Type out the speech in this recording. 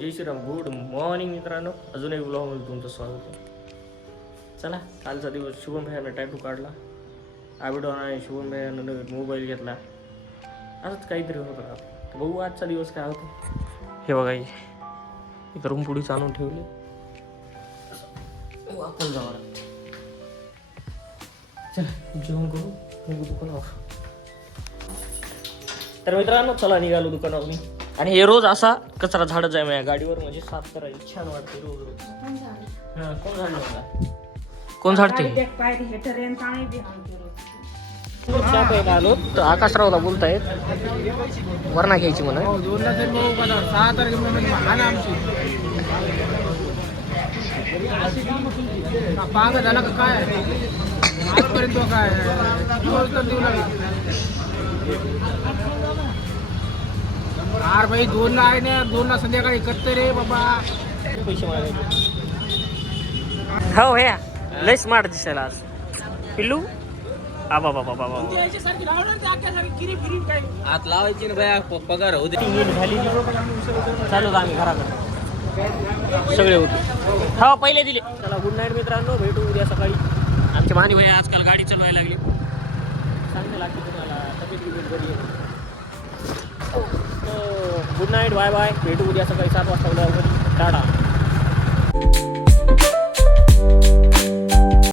जय Shriram. Good morning मित्रांनो. अजून एक ब्लॉगमध्ये तुमचं स्वागत आहे. चला, कालचा दिवस शुभम भैयानं टॅटू काढला, आबिडॉन आहे. शुभम भैयानं नवीन मोबाईल घेतला, असंच काहीतरी होतं का. तर बघू आजचा दिवस काय होतं. हे बघा, इथं रूम पुढेच आणून ठेवले. आपण जाऊ चला, जेवण करू, निघू दुकानावर. तर मित्रांनो चला, निघालो दुकानावर मी. आणि हे रोज असा कचरा झाडच आहे माझ्या गाडीवर, म्हणजे साफ करायची छान वाटते रोज रोज. कोण झाड लावला? कोण झाडते? चहा प्यायला आलो तर आकाशरावला बोलतायत वरणा घ्यायची म्हणा. झाला का काय आजपर्यंत काय यार भाई 2ला आहे ना, 2ला संध्याकाळी करते रे बाबा. पैसे मागायचे. हो हे लय स्मार्ट दिसायला आज पिल्लू. आबा बाबा बाबा आत लावायची ना बाया, पगार होते. झाली चालू आम्ही घराकडे सगळे होते. हो पहिले दिले. चला गुड नाईट मित्रांनो, भेटू उद्या सकाळी. आमचे मानी भाई आजकाल गाडी चालवायला लागली, चांगलं लागते तुम्हाला, तब्येत बिब्येत बरी आहे. Good night, bye bye. भेटू उद्या सकाळी 7 वाजता. टाटा.